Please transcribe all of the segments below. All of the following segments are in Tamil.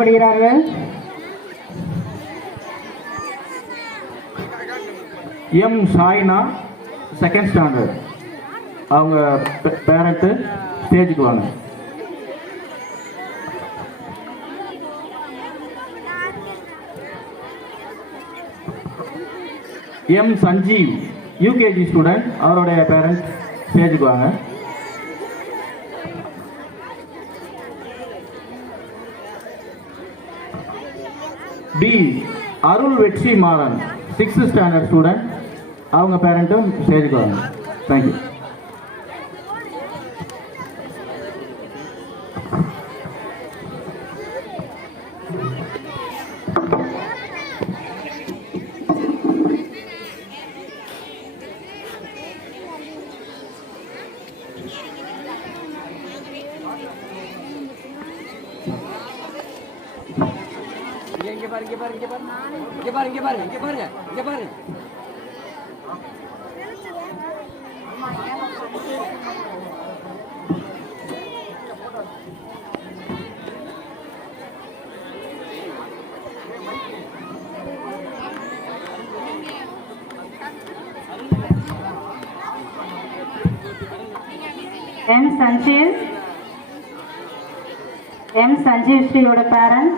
படுகிறார்கள். M Saina second standard. அவங்க பேரண்ட்டு ஸ்டேஜுக்கு வாங்க. எம் சஞ்சீவ் யூகேஜி ஸ்டூடெண்ட், அவருடைய பேரண்ட் ஸ்டேஜுக்கு வாங்க. டி அருள் வெற்றி மாறன் 6th ஸ்டாண்டர்ட் ஸ்டூடெண்ட், அவங்க பேரண்ட்டும் ஸ்டேஜுக்கு வாங்க. தேங்க்யூ. எம் சஞ்சீவ் ஸ்ரீயோட parent.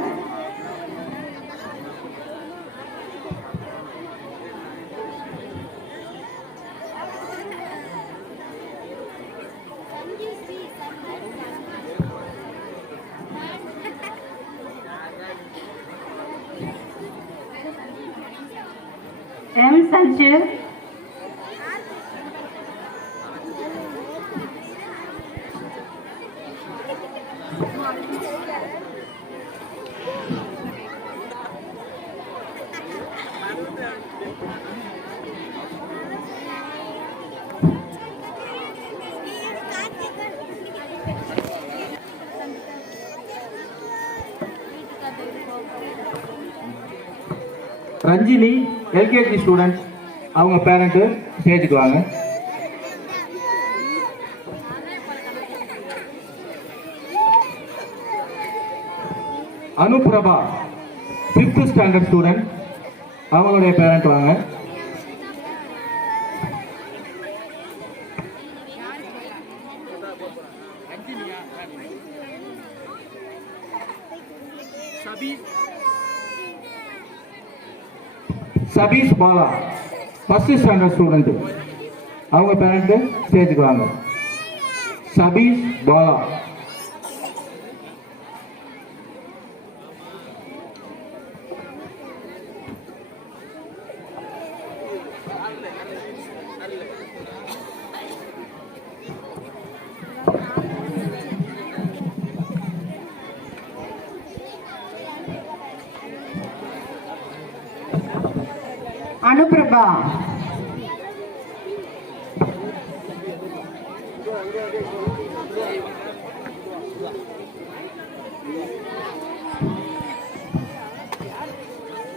M Sanjeev Ranjini LKG student, அவங்க பேரண்ட்டு ஸ்டேஜுக்கு வாங்க. அனுபிரபா 5th ஸ்டாண்டர்ட் ஸ்டூடெண்ட், அவங்களுடைய பேரண்ட் வாங்க. Sabeesh Bala 1st standard student, அவங்க பேரண்ட் ஸ்டேஜுக்கு வாங்க. சபீஷ் பாலா. அனுபிரபா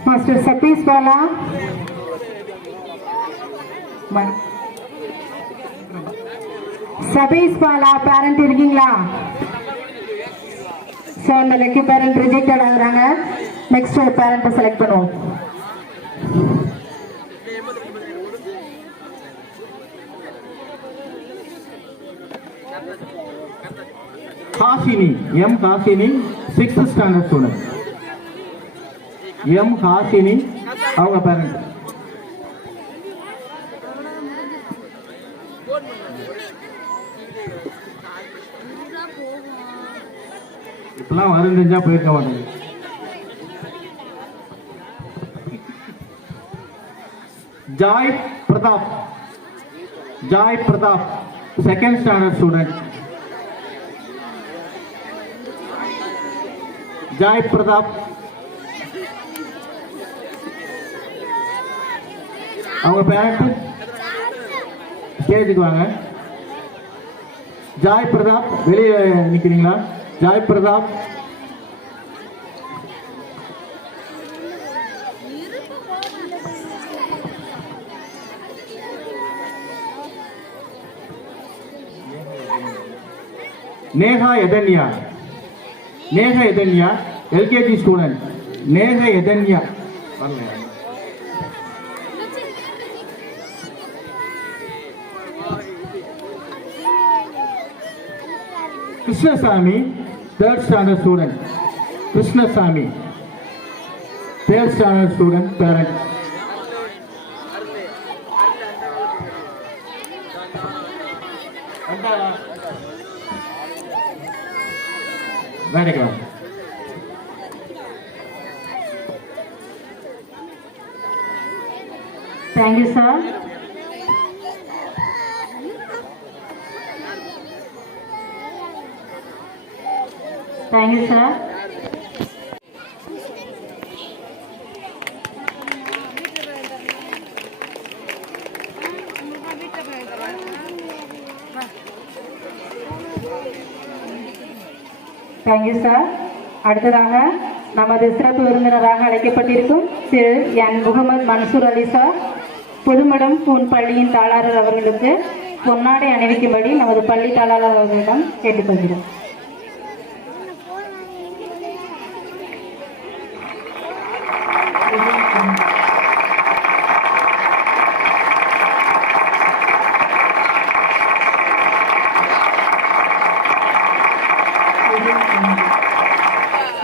மாஸ்டர் சதீஷ் பாலா, சதீஷ் பாலா பேரண்ட் இருக்கீங்களா? ஸோ அந்த லக்கி பேரண்ட் ரிஜெக்டட் ஆகுறாங்க. நெக்ஸ்ட் பேரண்ட்டை செலக்ட் பண்ணுவோம். Hasini M Hasini 6th standard student, M Hasini, அவங்க பேரண்ட். இப்பெல்லாம் வரும் தெரிஞ்சா போயிருக்க மாட்டேங்க. Joy Pratap 2nd standard student, Joy Pratap, அவங்க பேரண்ட் ஸ்டேஜுக்கு வாங்க. ஜாய் பிரதாப் வெளியே நிக்கிறீங்களா? Joy Pratap. Neha Ethanya LKG student Neha Ethanya வரல. Krishnasamy third standard student. Krishnasamy third standard student parent. வேலைக்கு வாங்க. Thank you, sir. Thank you, sir. Thank you, sir. அடுத்ததாக நமது சிறப்பு விருந்தினராக அழைக்கப்பட்டிருக்கும் திரு என் முகமது மன்சூர் அலி சார் புதுமடம் பூன் பள்ளியின் தாளாளர் அவர்களுக்கு பொன்னாடை அணிவிக்கும்படி நமது பள்ளி தாளாளர் அவர்களிடம் கேட்டுக்கொள்கிறோம்.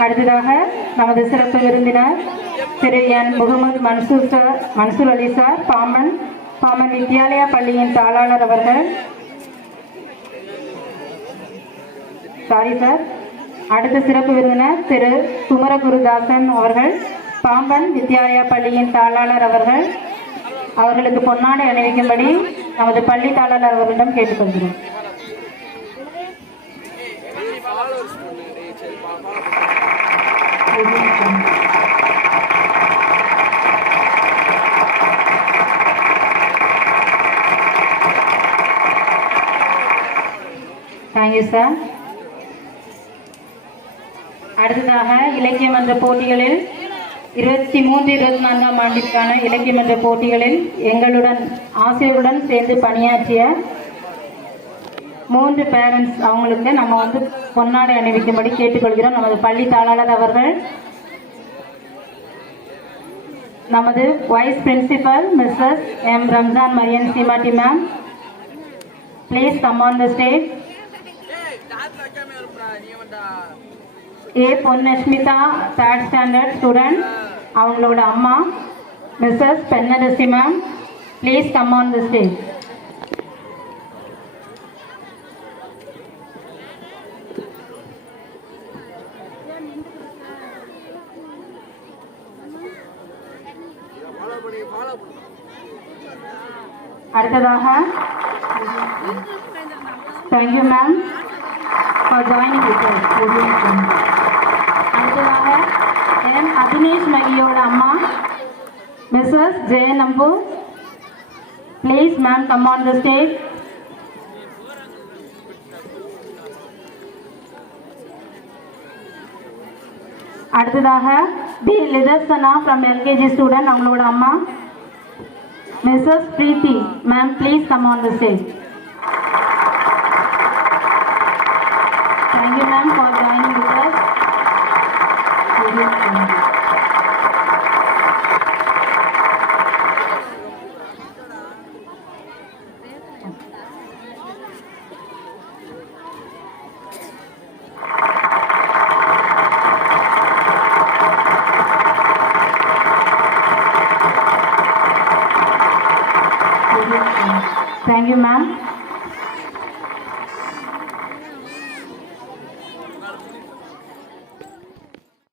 அடுத்ததாக நமது சிறப்பு விருந்தினர் திரு என் முகமது மன்சூர் அலி சார் பாம்பன் வித்யாலயா பள்ளியின் தாளாளர் அவர்கள். Sorry sir. அடுத்த சிறப்பு விருந்தினர் திரு குமரகுருதாசன் அவர்கள் பாம்பன் வித்யாலயா பள்ளியின் தாளாளர் அவர்கள். அவர்களுக்கு பொன்னாடை அணிவிக்கும்படி நமது பள்ளி தாளாளர் அவர்களிடம் கேட்டுக்கொள்கிறோம். Thank you sir. அடுத்ததாக இலக்கிய மன்ற போட்டிகளில் 23-24 ஆண்டிற்கான இலக்கிய மன்ற போட்டிகளில் எங்களுடன் ஆசிரியருடன் சேர்ந்து பணியாற்றிய 3 பேரண்ட்ஸ் அவங்களுக்கு நம்ம வந்து பொன்னாடை அணிவிக்கும்படி கேட்டுக்கொள்கிறோம். நமது பள்ளி தாளாளர் அவர்கள், நமது vice principal Mrs M Ramzan Marian சீமாட்டி ma'am, please come on the stage. A Ponnasmitha third standard student, அவங்களோட அம்மா Mrs Pennarasi ma'am, please come on the stage. அடுத்ததாக thank you ma'am for joining with us. அடுத்ததாக எம் அபினேஷ் மகியோட அம்மா Mrs Jeyanambu, please ma'am come on the stage. அடுத்ததாக T Litharsana from LKG student, அவங்களோட அம்மா Mrs. Preeti, ma'am, please come on the stage. Thank you, ma'am, for joining with us. Thank you, ma'am.